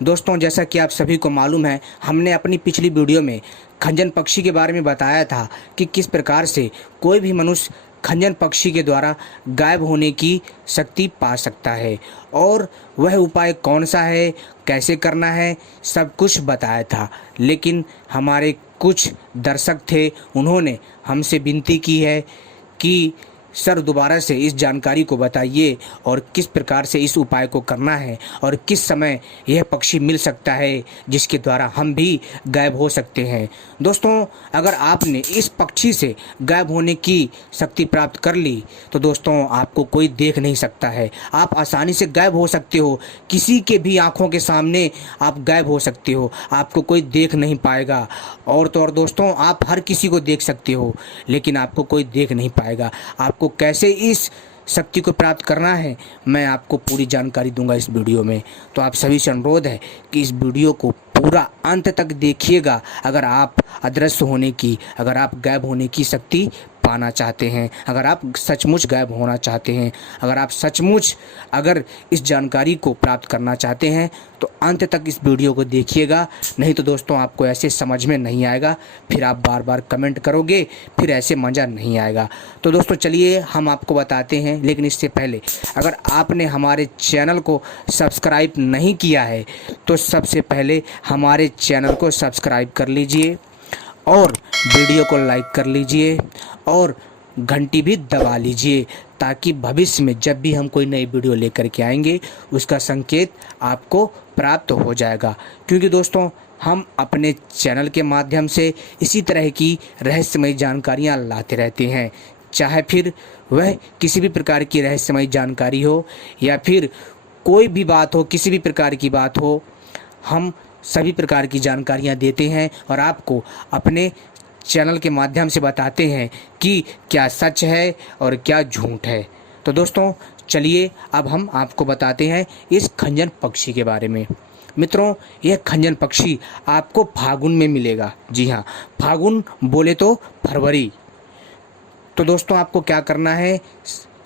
दोस्तों, जैसा कि आप सभी को मालूम है, हमने अपनी पिछली वीडियो में खंजन पक्षी के बारे में बताया था कि किस प्रकार से कोई भी मनुष्य खंजन पक्षी के द्वारा गायब होने की शक्ति पा सकता है और वह उपाय कौन सा है, कैसे करना है, सब कुछ बताया था। लेकिन हमारे कुछ दर्शक थे, उन्होंने हमसे विनती की है कि सर दोबारा से इस जानकारी को बताइए और किस प्रकार से इस उपाय को करना है और किस समय यह पक्षी मिल सकता है जिसके द्वारा हम भी गायब हो सकते हैं। दोस्तों, अगर आपने इस पक्षी से गायब होने की शक्ति प्राप्त कर ली तो दोस्तों आपको कोई देख नहीं सकता है। आप आसानी से गायब हो सकते हो, किसी के भी आंखों के सामने आप गायब हो सकते हो, आपको कोई देख नहीं पाएगा। और तो और दोस्तों, आप हर किसी को देख सकते हो लेकिन आपको कोई देख नहीं पाएगा। आपको कैसे इस शक्ति को प्राप्त करना है मैं आपको पूरी जानकारी दूंगा इस वीडियो में। तो आप सभी से अनुरोध है कि इस वीडियो को पूरा अंत तक देखिएगा। अगर आप अदृश्य होने की, अगर आप गायब होने की शक्ति पाना चाहते हैं, अगर आप सचमुच गायब होना चाहते हैं, अगर आप सचमुच इस जानकारी को प्राप्त करना चाहते हैं तो अंत तक इस वीडियो को देखिएगा। नहीं तो दोस्तों आपको ऐसे समझ में नहीं आएगा, फिर आप बार बार कमेंट करोगे, फिर ऐसे मज़ा नहीं आएगा। तो दोस्तों चलिए हम आपको बताते हैं, लेकिन इससे पहले अगर आपने हमारे चैनल को सब्सक्राइब नहीं किया है तो सबसे पहले हमारे चैनल को सब्सक्राइब कर लीजिए और वीडियो को लाइक कर लीजिए और घंटी भी दबा लीजिए, ताकि भविष्य में जब भी हम कोई नई वीडियो लेकर के आएंगे उसका संकेत आपको प्राप्त हो जाएगा। क्योंकि दोस्तों हम अपने चैनल के माध्यम से इसी तरह की रहस्यमय जानकारियाँ लाते रहते हैं, चाहे फिर वह किसी भी प्रकार की रहस्यमय जानकारी हो या फिर कोई भी बात हो, किसी भी प्रकार की बात हो, हम सभी प्रकार की जानकारियाँ देते हैं और आपको अपने चैनल के माध्यम से बताते हैं कि क्या सच है और क्या झूठ है। तो दोस्तों चलिए अब हम आपको बताते हैं इस खंजन पक्षी के बारे में। मित्रों, यह खंजन पक्षी आपको फागुन में मिलेगा। जी हाँ, फागुन बोले तो फरवरी। तो दोस्तों आपको क्या करना है,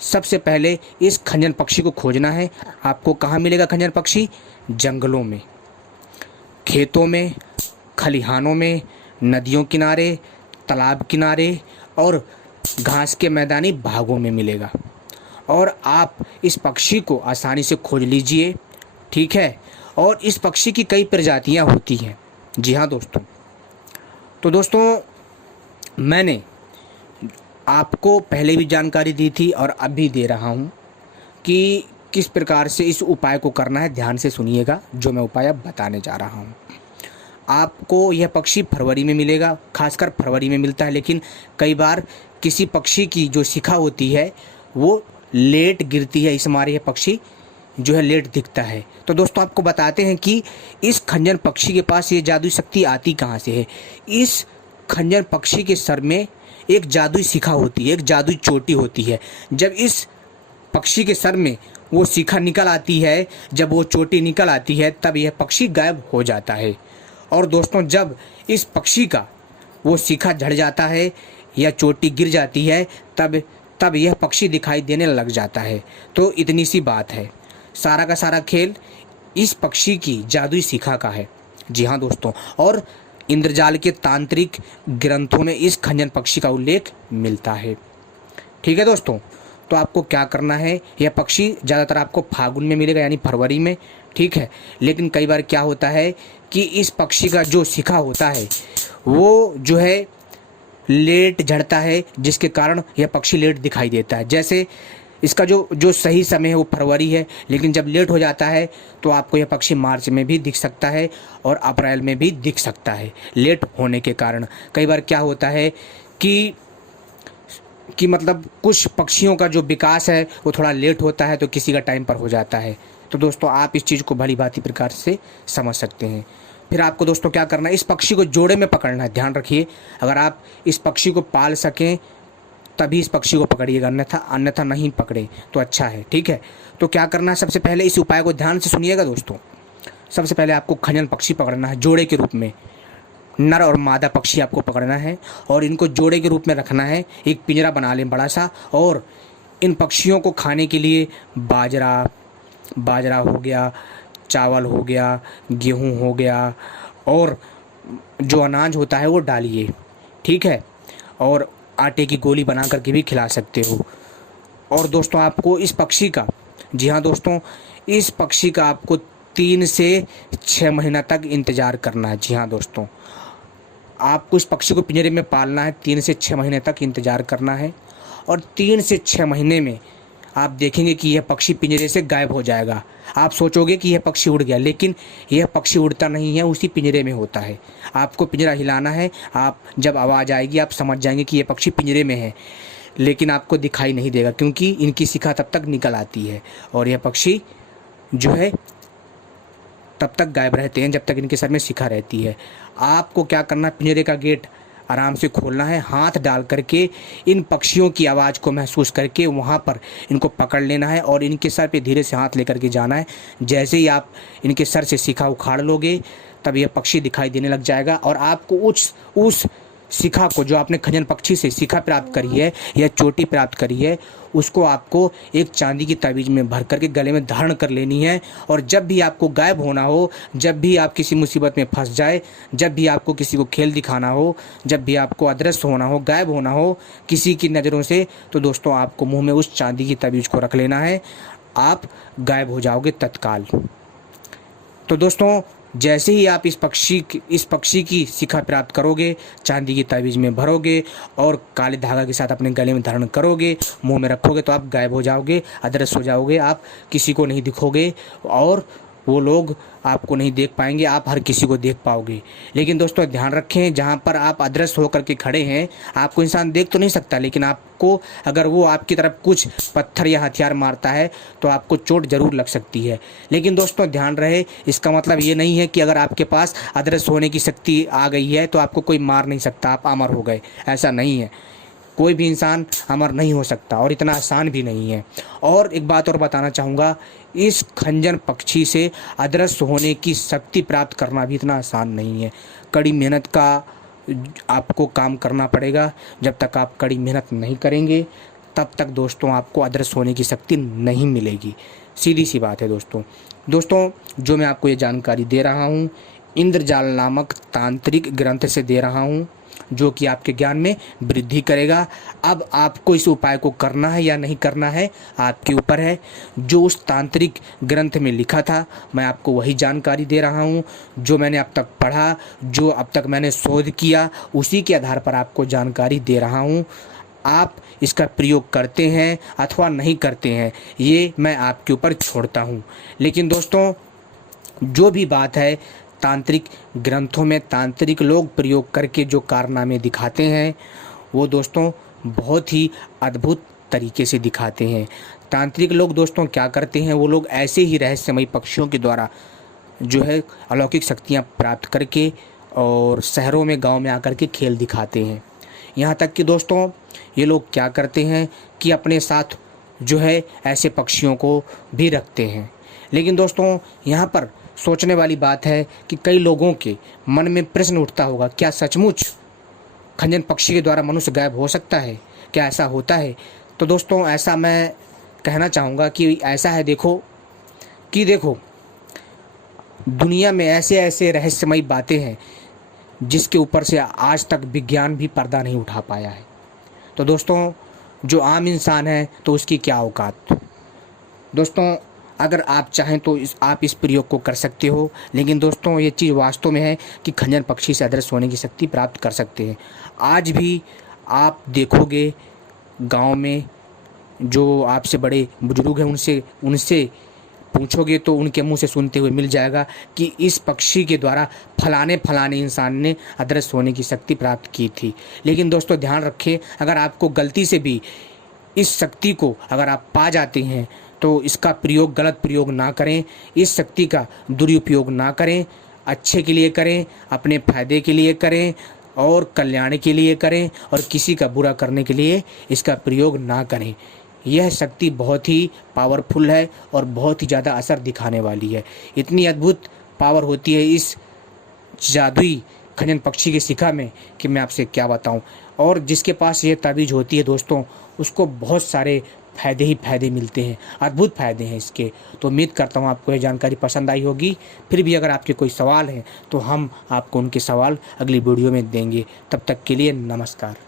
सबसे पहले इस खंजन पक्षी को खोजना है। आपको कहाँ मिलेगा खंजन पक्षी? जंगलों में, खेतों में, खलिहानों में, नदियों किनारे, तालाब किनारे और घास के मैदानी भागों में मिलेगा। और आप इस पक्षी को आसानी से खोज लीजिए, ठीक है। और इस पक्षी की कई प्रजातियां होती हैं। जी हाँ दोस्तों, तो दोस्तों मैंने आपको पहले भी जानकारी दी थी और अब भी दे रहा हूँ कि किस प्रकार से इस उपाय को करना है। ध्यान से सुनिएगा जो मैं उपाय अब बताने जा रहा हूँ। आपको यह पक्षी फरवरी में मिलेगा, खासकर फरवरी में मिलता है, लेकिन कई बार किसी पक्षी की जो शिखा होती है वो लेट गिरती है, इस मारे यह पक्षी जो है लेट दिखता है। तो दोस्तों आपको बताते हैं कि इस खंजन पक्षी के पास ये जादुई शक्ति आती कहाँ से है। इस खंजन पक्षी के सर में एक जादुई शिखा होती है, एक जादुई चोटी होती है। जब इस पक्षी के सर में वो शिखा निकल आती है, जब वो चोटी निकल आती है, तब यह पक्षी गायब हो जाता है। और दोस्तों जब इस पक्षी का वो शिखा झड़ जाता है या चोटी गिर जाती है, तब यह पक्षी दिखाई देने लग जाता है। तो इतनी सी बात है, सारा का सारा खेल इस पक्षी की जादुई शिखा का है। जी हाँ दोस्तों, और इंद्रजाल के तांत्रिक ग्रंथों में इस खंजन पक्षी का उल्लेख मिलता है। ठीक है दोस्तों, तो आपको क्या करना है, यह पक्षी ज़्यादातर आपको फागुन में मिलेगा, यानी फरवरी में, ठीक है। लेकिन कई बार क्या होता है कि इस पक्षी का जो शिखा होता है वो जो है लेट झड़ता है, जिसके कारण यह पक्षी लेट दिखाई देता है। जैसे इसका जो सही समय है वो फरवरी है, लेकिन जब लेट हो जाता है तो आपको यह पक्षी मार्च में भी दिख सकता है और अप्रैल में भी दिख सकता है, लेट होने के कारण। कई बार क्या होता है कि मतलब कुछ पक्षियों का जो विकास है वो थोड़ा लेट होता है, तो किसी का टाइम पर हो जाता है। तो दोस्तों आप इस चीज़ को भली भांति प्रकार से समझ सकते हैं। फिर आपको दोस्तों क्या करना है, इस पक्षी को जोड़े में पकड़ना है। ध्यान रखिए, अगर आप इस पक्षी को पाल सकें तभी इस पक्षी को पकड़िएगा, अन्यथा नहीं पकड़े तो अच्छा है, ठीक है। तो क्या करना है, सबसे पहले इस उपाय को ध्यान से सुनिएगा दोस्तों। सबसे पहले आपको खंजन पक्षी पकड़ना है जोड़े के रूप में। नर और मादा पक्षी आपको पकड़ना है और इनको जोड़े के रूप में रखना है। एक पिंजरा बना लें बड़ा सा, और इन पक्षियों को खाने के लिए बाजरा हो गया, चावल हो गया, गेहूँ हो गया और जो अनाज होता है वो डालिए, ठीक है। और आटे की गोली बना करके भी खिला सकते हो। और दोस्तों आपको इस पक्षी का, जी हाँ दोस्तों, इस पक्षी का आपको 3 से 6 महीना तक इंतज़ार करना है। जी हाँ दोस्तों, आपको इस पक्षी को पिंजरे में पालना है, 3 से 6 महीने तक इंतज़ार करना है। और 3 से 6 महीने में आप देखेंगे कि यह पक्षी पिंजरे से गायब हो जाएगा। आप सोचोगे कि यह पक्षी उड़ गया, लेकिन यह पक्षी उड़ता नहीं है, उसी पिंजरे में होता है। आपको पिंजरा हिलाना है, आप जब आवाज़ आएगी आप समझ जाएंगे कि यह पक्षी पिंजरे में है, लेकिन आपको दिखाई नहीं देगा क्योंकि इनकी शिखा तब तक निकल आती है और यह पक्षी जो है तब तक गायब रहते हैं जब तक इनके सर में शिखा रहती है। आपको क्या करना है, पिंजरे का गेट आराम से खोलना है, हाथ डाल करके इन पक्षियों की आवाज़ को महसूस करके वहाँ पर इनको पकड़ लेना है और इनके सर पे धीरे से हाथ लेकर के जाना है। जैसे ही आप इनके सर से शिखा उखाड़ लोगे तब यह पक्षी दिखाई देने लग जाएगा और आपको उस शिखा को, जो आपने खंजन पक्षी से शिखा प्राप्त करी है या चोटी प्राप्त करी है, उसको आपको एक चांदी की ताबीज़ में भर करके गले में धारण कर लेनी है। और जब भी आपको गायब होना हो, जब भी आप किसी मुसीबत में फंस जाए, जब भी आपको किसी को खेल दिखाना हो, जब भी आपको अदृश्य होना हो, गायब होना हो किसी की नज़रों से, तो दोस्तों आपको मुंह में उस चांदी की ताबीज़ को रख लेना है, आप गायब हो जाओगे तत्काल। तो दोस्तों जैसे ही आप इस पक्षी की शिखा प्राप्त करोगे, चांदी की ताबीज़ में भरोगे और काले धागा के साथ अपने गले में धारण करोगे, मुंह में रखोगे, तो आप गायब हो जाओगे, अदृश्य हो जाओगे, आप किसी को नहीं दिखोगे और वो लोग आपको नहीं देख पाएंगे, आप हर किसी को देख पाओगे। लेकिन दोस्तों ध्यान रखें, जहाँ पर आप अदृश्य होकर के खड़े हैं आपको इंसान देख तो नहीं सकता, लेकिन आपको अगर वो आपकी तरफ कुछ पत्थर या हथियार मारता है तो आपको चोट ज़रूर लग सकती है। लेकिन दोस्तों ध्यान रहे, इसका मतलब ये नहीं है कि अगर आपके पास अदृश्य होने की शक्ति आ गई है तो आपको कोई मार नहीं सकता, आप अमर हो गए, ऐसा नहीं है। कोई भी इंसान अमर नहीं हो सकता और इतना आसान भी नहीं है। और एक बात और बताना चाहूँगा, इस खंजन पक्षी से अदृश्य होने की शक्ति प्राप्त करना भी इतना आसान नहीं है। कड़ी मेहनत का आपको काम करना पड़ेगा। जब तक आप कड़ी मेहनत नहीं करेंगे तब तक दोस्तों आपको अदृश्य होने की शक्ति नहीं मिलेगी। सीधी सी बात है दोस्तों जो मैं आपको ये जानकारी दे रहा हूँ इंद्रजाल नामक तांत्रिक ग्रंथ से दे रहा हूँ, जो कि आपके ज्ञान में वृद्धि करेगा। अब आपको इस उपाय को करना है या नहीं करना है आपके ऊपर है। जो उस तांत्रिक ग्रंथ में लिखा था मैं आपको वही जानकारी दे रहा हूँ, जो मैंने अब तक पढ़ा, जो अब तक मैंने शोध किया, उसी के आधार पर आपको जानकारी दे रहा हूँ। आप इसका प्रयोग करते हैं अथवा नहीं करते हैं ये मैं आपके ऊपर छोड़ता हूँ। लेकिन दोस्तों जो भी बात है, तांत्रिक ग्रंथों में तांत्रिक लोग प्रयोग करके जो कारनामे दिखाते हैं वो दोस्तों बहुत ही अद्भुत तरीके से दिखाते हैं। तांत्रिक लोग दोस्तों क्या करते हैं, वो लोग ऐसे ही रहस्यमयी पक्षियों के द्वारा जो है अलौकिक शक्तियाँ प्राप्त करके और शहरों में, गांव में आकर के खेल दिखाते हैं। यहाँ तक कि दोस्तों ये लोग क्या करते हैं कि अपने साथ जो है ऐसे पक्षियों को भी रखते हैं। लेकिन दोस्तों यहाँ पर सोचने वाली बात है कि कई लोगों के मन में प्रश्न उठता होगा, क्या सचमुच खंजन पक्षी के द्वारा मनुष्य गायब हो सकता है? क्या ऐसा होता है? तो दोस्तों ऐसा मैं कहना चाहूँगा कि ऐसा है, देखो दुनिया में ऐसे ऐसे रहस्यमयी बातें हैं जिसके ऊपर से आज तक विज्ञान भी पर्दा नहीं उठा पाया है। तो दोस्तों जो आम इंसान है तो उसकी क्या औकात। दोस्तों अगर आप चाहें तो आप इस प्रयोग को कर सकते हो, लेकिन दोस्तों ये चीज़ वास्तव में है कि खंजन पक्षी से अदृश्य होने की शक्ति प्राप्त कर सकते हैं। आज भी आप देखोगे गांव में जो आपसे बड़े बुजुर्ग हैं उनसे पूछोगे तो उनके मुंह से सुनते हुए मिल जाएगा कि इस पक्षी के द्वारा फलाने इंसान ने अदृश्य होने की शक्ति प्राप्त की थी। लेकिन दोस्तों ध्यान रखें, अगर आपको गलती से भी इस शक्ति को अगर आप पा जाते हैं तो इसका प्रयोग गलत प्रयोग ना करें, इस शक्ति का दुरुपयोग ना करें, अच्छे के लिए करें, अपने फायदे के लिए करें और कल्याण के लिए करें और किसी का बुरा करने के लिए इसका प्रयोग ना करें। यह शक्ति बहुत ही पावरफुल है और बहुत ही ज़्यादा असर दिखाने वाली है। इतनी अद्भुत पावर होती है इस जादुई खंजन पक्षी की शिखा में कि मैं आपसे क्या बताऊं। और जिसके पास ये ताबीज़ होती है दोस्तों उसको बहुत सारे फ़ायदे ही फ़ायदे मिलते हैं, अद्भुत फ़ायदे हैं इसके। तो उम्मीद करता हूँ आपको ये जानकारी पसंद आई होगी। फिर भी अगर आपके कोई सवाल हैं तो हम आपको उनके सवाल अगली वीडियो में देंगे। तब तक के लिए नमस्कार।